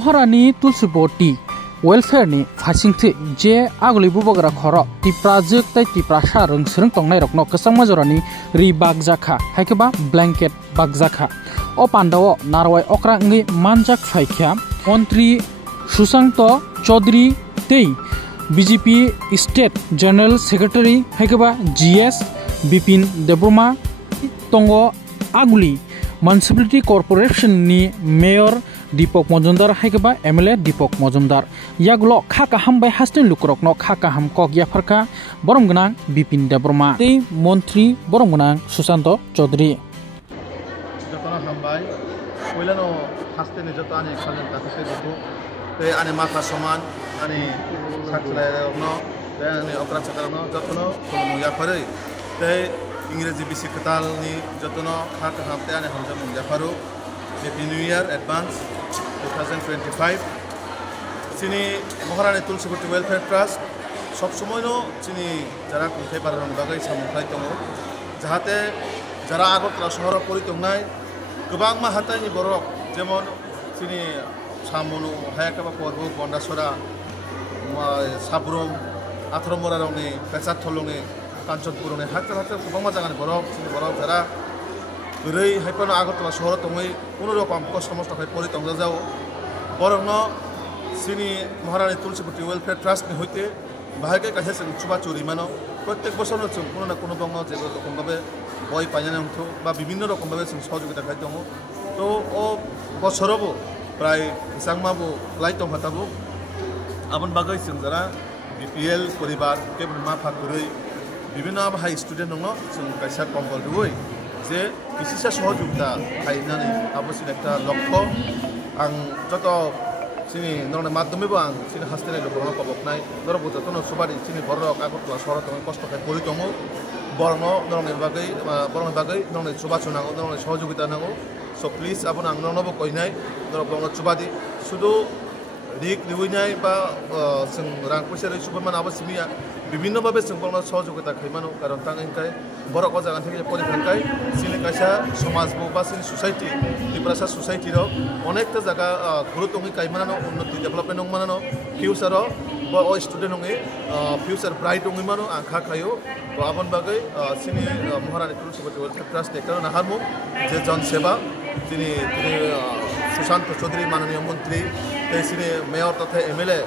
महारानी तुलसीबती वेलफेयरनि फासिंथि जे आगुलि बुबग्रा खर टिप्रा जोग तै टिप्रा सारं स्रं तंनाय रखनो कसं मजरानि रि बागजाखा हायकबा ब्लैंकेट बागजाखा ओ पांडाव नारवाय अक्रांगि मानजाक फायख्या मंत्री सुशांत चौधरी तै बीजेपी स्टेट जनरल सेक्रेटरी हायकबा जीएस बिपिन देब्रमा तंगो आगुलि म्युनिसिपालिटी कॉर्पोरेशन नि मेयर दीपक मजुमदार हायकबा एमएलए दीपक मजुमदार यागुलो खाका हामबाय हास्टेल लुकरकनो खाका हाम कक याफरका बरमगनां बिपिन देब्रमा तै मंत्री बरमगनां सुशांत चौधरी जतना हामबाय पहिलानो हास्टेलनि जत आनि खालन ताखसे दुखु तै आनि माखा समान आनि साखलायनो तै आनि अक्रा चकारनो जतनो खुलमु याफरै तै इंग्रेजी बिसि कतालनि जतनो खाका हामते आनि हमजम याफारु Happy New Year advance 2025 sini Maharani Tulsiboti Welfare Trust sob somoyno sini jara kunthai barang bagai samukhlai tongo jahate jara Agartala sohor pori tongnai gobang ma hatai ni borok jemon sini samunu hayakaba korbo bondasora sabrum athramora rongni pesat tholongni kanchanpuroni hatta gobang ma jagani borok sini borok jara Beri haipano Agartala sohor tongai কোনো রকম কষ্ট মষ্ট হয় পরি তংজা যাও বরং সিনি মহারানী Tulsibati welfare trust নি হইতে বাহাগে কাছে जों চুবা চুরি মানো প্রত্যেক বছর जों কোনো না কোনো বঙ্গ যে রকম ভাবে বই পাইনা হতো বা বিভিন্ন রকম ভাবে जों সহযোগিতা খাই দङ তো ও বছরবো প্রায় ইসাংমাবো লাইটং হাতাবো আবন বাগৈ जों যারা বিপিএল পরিবার কেবল মা ফাকুরই বিভিন্ন হাই স্টুডেন্ট দङ जों কাইসা কম্বল দুই যে বিশেষ সহযোগিতা খাইনানি আবশ্যক একটা লক্ষ্য আং যত চিনি নরনে মাধ্যমেবো আং চিনি হাস্তেনাই লোকরনো কবকনাই নরবো যতন সুবারি চিনি বড়রক আগরতলা শহর তং কষ্ট খাই পরি দङ বরং নরনের বাগৈ নরনে সুবাচু নাগো নরনে সহযোগিতা নাগো সো প্লিজ আপন আং নরনবো কইনাই নর বং সুবাদি শুধু রিক লিউইনাই বা जों রাং পয়সা रै সুবমান আবশ্যমিয়া বিভিন্ন ভাবে जों বং সহযোগিতা খাইমানো কারণ তাংইনকাই বড়ক জায়গা থেকে পরিখানকাই সিনি কাইসা সমাজ বা সিনি সোসাইটি ত্রিপুরা সোসাইটি অনেকটা জায়গা গুরুত্ব কাইমানো উন্নতি ডেভেলপমেন্ট নংমানো ফিউচার বা ও স্টুডেন্ট নঙে ফিউচার ব্রাইট নংমানো আখা খায়ো তো আবন বাগৈ সিনি মহারানী তুলসীবতী ওয়েলফেয়ার ট্রাস্ট একটা নাহারমু যে জনসেবা তিনি সুশান্ত চৌধুরী মাননীয় মন্ত্রী সিনি মেয়র তথা এমএলএ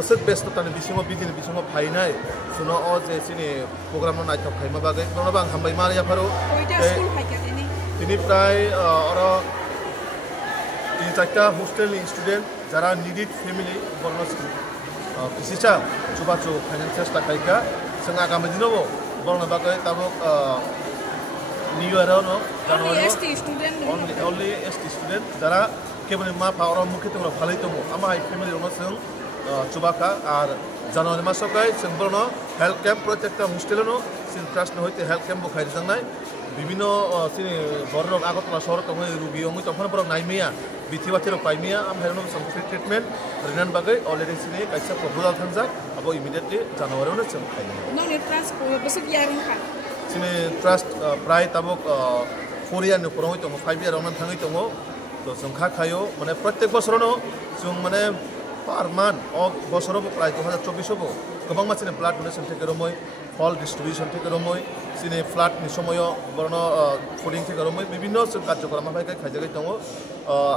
অসুখ ব্যস্ততাनि बिसिङाव बिदिनि बिसिङाव फायनाय सुनो अ जे सिनि प्रग्राम नायथाव खायमा बागै नङाबा आं हामबाय मारिया फारो তিনি প্রায় আরো 3-4টা হোস্টেলनि স্টুডেন্ট যারা নিডিড ফ্যামিলি বর্ণ বিশেষা চুবাচু ফাইনান্সিয়াল টাকাইকা जों आगामी दिनाव बर्न बागै ताबो निउ इयारावनो जानुवारि only ST स्टुडेंट যারা কেবল মা পাওয়ার মুখে তোমরা ভালোই তো আমার ফ্যামিলি রনো जों চুবাকা আর জানুয়ারি মাসকাই जों বর্ণ হেলথ ক্যাম্প প্রত্যেকটা হোস্টেলনো সিন ট্রাস্ট হইতে হেলথ ক্যাম্প খাই জানাই বিভিন্ন সিনি বড় আগরতলা শহর তখন রুগী অঙ্গি তখন বড় নাইমিয়া বিথিবাথির পাইমিয়া আমহেরনো ফ্রি ট্রিটমেন্ট রিনান বাগৈ অলরেডি সিনি কাইসা প্রপোজাল থানজাক আবো ইমিডিয়েটলি জানুয়ারিयावनो जों খাই ननि ट्रास्ट বসে ইয়ারিং খা सिनि ट्रास्ट प्राय ताबक 4 ইয়ার উপর হই তো 5 ইয়ার অনন থাঙ্গই তো তো जों খায়ো মানে প্রত্যেক বছরনো जों মানে পার মান অ বছরও প্রায় 2024 হবো গোবাং মাছিনে ব্লাড ডোনেশন থেকে রমই ফল ডিস্ট্রিবিউশন থেকে রমই সিনে ফ্ল্যাট নি সময় বর্ণ ফুডিং থেকে রমই বিভিন্ন কার্যক্রম ভাইকাই খাইজাগাই দङ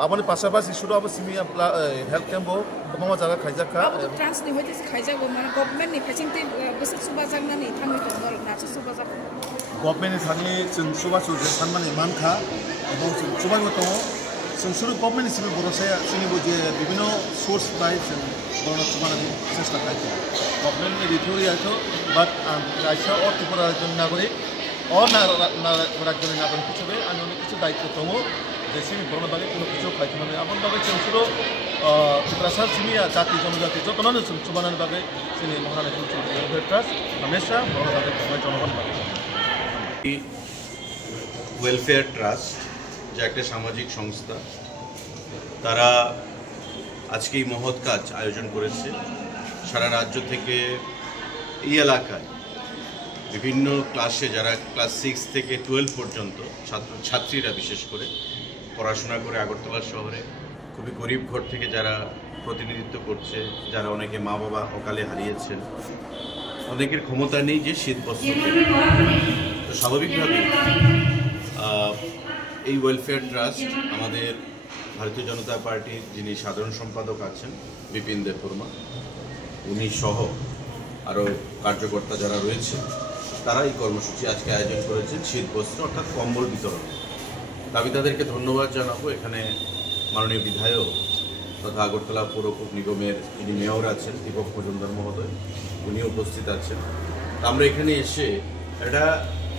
আপনি পাশাপাশি শুরু আবো সিমিয়া হেলথ ক্যাম্প গোবাং জায়গা খাইজাখা ট্রান্স নি হইতে খাইজাগো মানে গভর্নমেন্ট নি ফাইচিংতে বসে সুবা জাগনানি থাঙ্গই দङ নাচে সুবা জাগ गभर्नमेंट थांनि जों सुबासु जे सानमानि मानखा এবং सुबानो दङ जों सुरु गभर्नमेंट सिबिल बरसाया जोंनि जे বিভিন্ন सोर्स बाय जों बरनो सुबानानि চেষ্টা खालामो गभर्नमेंट एडिटोरियालखौ बात रायसा और त्रिपुरा रायजोनि नागरिक और रायजोनि नागरिक हिसाबै आंनि अनेक কিছু दायित्व दङ যে सिनि बरनो बागै কোনো কিছু खालामनो आबन बागै जों सुरु त्रिपुरा सिमिया जाति जनजाति जतनानो जों सुबानानि बागै जोंनि महारानी तुलसीबती वेलफेयार ट्रास्ट हमेशा बरनो बागै खालामनाय जनगण बागै ওয়েলফেয়ার ট্রাস্ট যা একটা সামাজিক সংস্থা তারা আজকে এই মহৎ কাজ আয়োজন করেছে সারা রাজ্য থেকে এই এলাকায় বিভিন্ন ক্লাসে যারা ক্লাস 6 থেকে 12 পর্যন্ত ছাত্রছাত্রীরা বিশেষ করে পড়াশোনা করে আগরতলা শহরে খুবই গরিব ঘর থেকে যারা প্রতিনিধিত্ব করছে, যারা অনেকে মা বাবা অকালে হারিয়েছেন, অনেকের ক্ষমতা নেই যে শীত বস্ত্র কেনে। তো স্বাভাবিকভাবেই এই ওয়েলফেয়ার ট্রাস্ট আমাদের ভারতীয় জনতা পার্টির যিনি সাধারণ সম্পাদক আছেন বিপিন দেববর্মা, উনি সহ আরও কার্যকর্তা যারা রয়েছে, তারা এই কর্মসূচি আজকে আয়োজন করেছেন শীত বস্ত্র অর্থাৎ কম্বল বিতরণ। আমি তাদেরকে ধন্যবাদ জানাবো। এখানে মাননীয় বিধায়ক তথা আগরতলা পৌর নিগমের যিনি মেয়র আছেন দীপক মজুমদার মহোদয়, উনি উপস্থিত আছেন। আমরা এখানে এসে একটা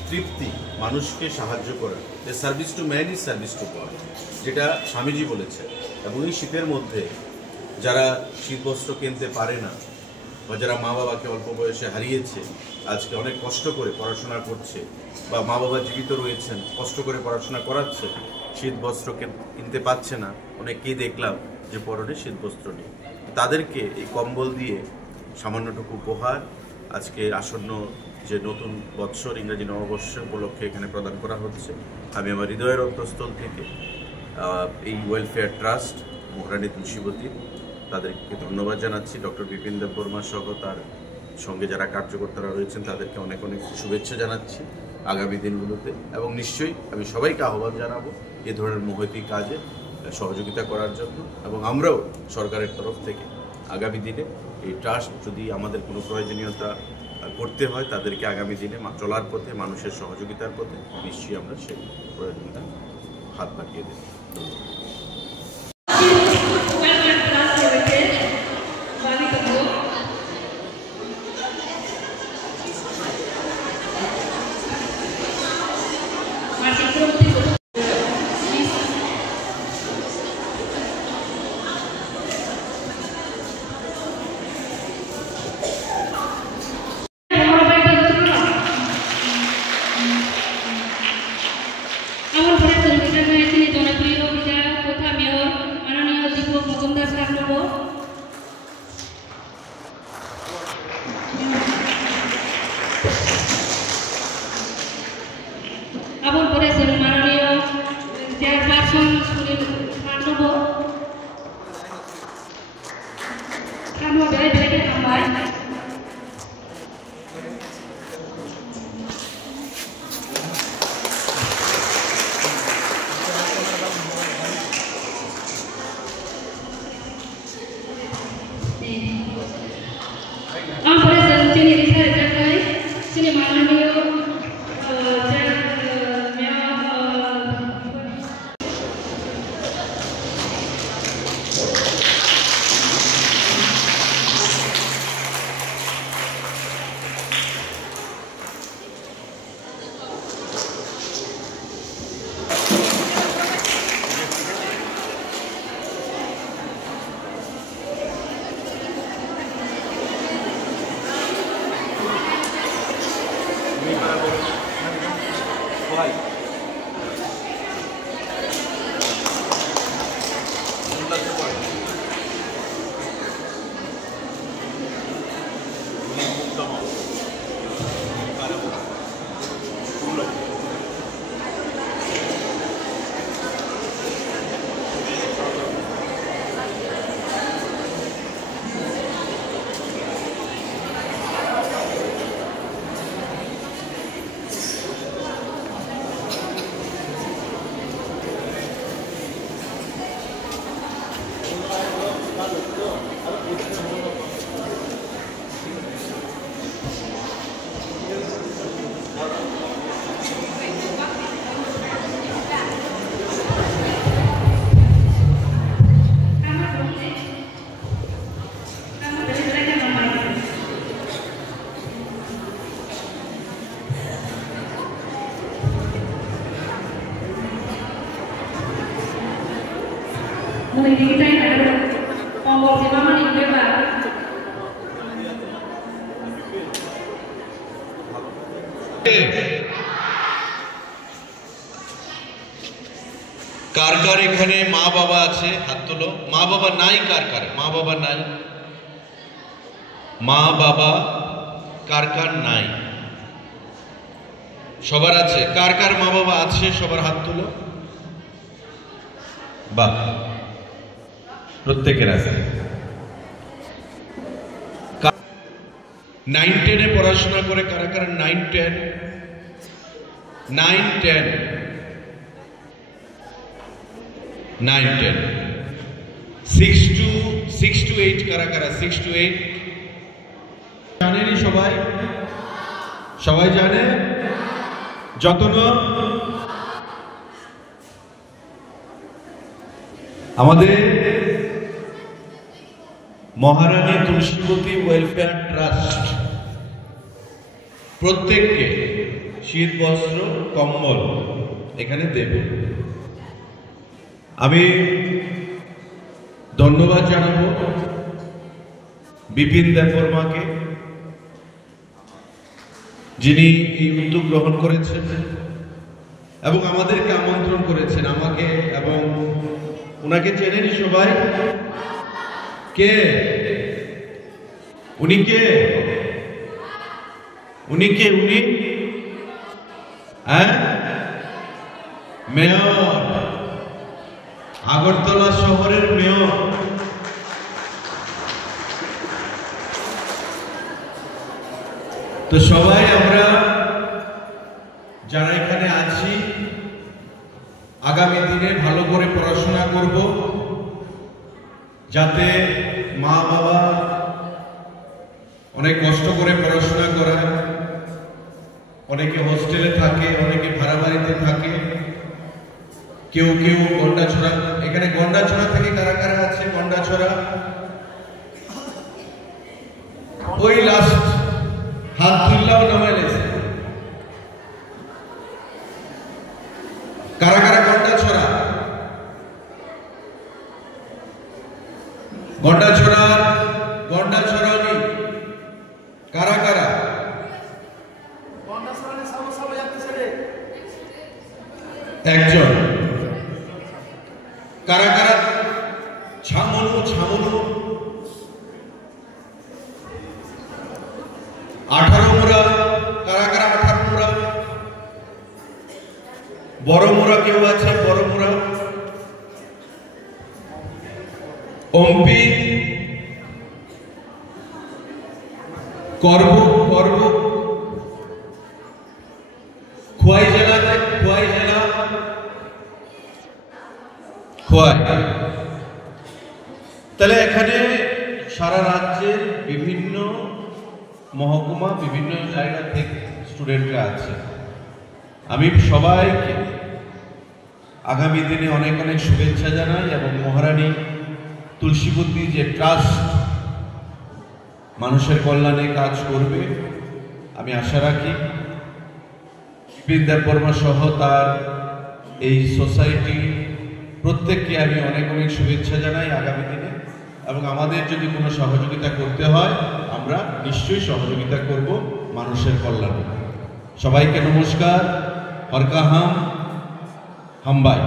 তৃপ্তি, মানুষকে সাহায্য করা, যে service to man is service to god, যেটা স্বামীজি বলেছে। এবং এই শীতের মধ্যে যারা শীতবস্ত্র কিনতে পারে না বা যারা মা বাবাকে অল্প বয়সে হারিয়েছে, আজকে অনেক কষ্ট করে পড়াশোনা করছে, বা মা বাবা জীবিত রয়েছেন, কষ্ট করে পড়াশোনা করাচ্ছে, শীতবস্ত্র কিনতে পাচ্ছে না, অনেককেই দেখলাম যে পরনে শীতবস্ত্র নেই। তাদেরকে এই কম্বল দিয়ে সামান্যটুকু উপহার আজকে আসন্ন যে নতুন বৎসর ইংরেজি নববর্ষ উপলক্ষে এখানে প্রদান করা হচ্ছে। আমি আমার হৃদয়ের অন্তঃস্থল থেকে এই ওয়েলফেয়ার ট্রাস্ট মহারানী তুলসীবতী তাদেরকে ধন্যবাদ জানাচ্ছি। ডক্টর বিপিন দেববর্মা সহ তার সঙ্গে যারা কার্যকর্তারা রয়েছেন তাদেরকে অনেক অনেক শুভেচ্ছা জানাচ্ছি আগামী দিনগুলোতে। এবং নিশ্চয়ই আমি সবাইকে আহ্বান জানাবো এ ধরনের মহতী কাজে সহযোগিতা করার জন্য। এবং আমরাও সরকারের তরফ থেকে আগামী দিনে এই ট্রাস্ট যদি আমাদের কোনো প্রয়োজনীয়তা করতে হয়, তাদেরকে আগামী দিনে চলার পথে মানুষের সহযোগিতার পথে নিশ্চয়ই আমরা সেই প্রয়োজনীয়তা হাত বাড়িয়ে দেব। কার কার এখানে মা বাবা আছে? হাত তোলো। মা বাবা নাই কার কার? মা বাবা নাই? মা বাবা কার কার নাই? সবার আছে। কার কার মা বাবা আছে? সবার হাত তোলো। বাহ, প্রত্যেকের আছে। 9-10 এ পড়াশোনা করে কারা কারা 9-10 6 to 8 কারা কারা 6 to 8 জানেনই সবাই জানে যতন আমাদের মহারানী তুলসীবতী ওয়েলফেয়ার ট্রাস্ট প্রত্যেককে শীত বস্ত্র কম্বল এখানে দেবে। আমি ধন্যবাদ জানাবো বিপিন দেববর্মাকে, যিনি এই উদ্যোগ গ্রহণ করেছেন এবং আমাদেরকে আমন্ত্রণ করেছেন, আমাকে এবং ওনাকে চেনেনি সবাই। কে উনি? উনি মেয়র, আগরতলা শহরের মেয়র। তো সবাই আমরা যারা এখানে আছি আগামী দিনে ভালো করে পড়াশোনা করব, যাতে মা বাবা অনেক কষ্ট করে পড়াশোনা করায়, অনেকে হোস্টেলে থাকে, অনেকে ভাড়া বাড়িতে থাকে, কেউ গন্ডাছড়া, এখানে গন্ডাছড়া থেকে কারা কারা আছে? গন্ডাছড়া ওই লাস্ট হাত তুললাও নামাইলেছে। কারা কারা গন্ডাছড়া? গন্ডাছড়ানি কারা কারা? একজন। কারা কারা ছামনু? 18 মোড়া কারা কারা? 18 মোড়া। বড় মোড়া কেউ আছে? বড় মোড়া। অম্পি করব খোয়াই জেলা। তাহলে এখানে সারা রাজ্যের বিভিন্ন মহকুমা, বিভিন্ন জায়গা থেকে স্টুডেন্টরা আছে। আমি সবাইকে আগামী দিনে অনেক শুভেচ্ছা জানাই এবং মহারানী তুলসীবতী যে ট্রাস্ট মানুষের কল্যাণে কাজ করবে আমি আশা রাখি। বিপিন দেববর্মা সহ তার এই সোসাইটি প্রত্যেককে আমি অনেক শুভেচ্ছা জানাই আগামী দিনে, এবং আমাদের যদি কোনো সহযোগিতা করতে হয় আমরা নিশ্চয়ই সহযোগিতা করব মানুষের কল্যাণে। সবাইকে নমস্কার। হরকা হাম বাই।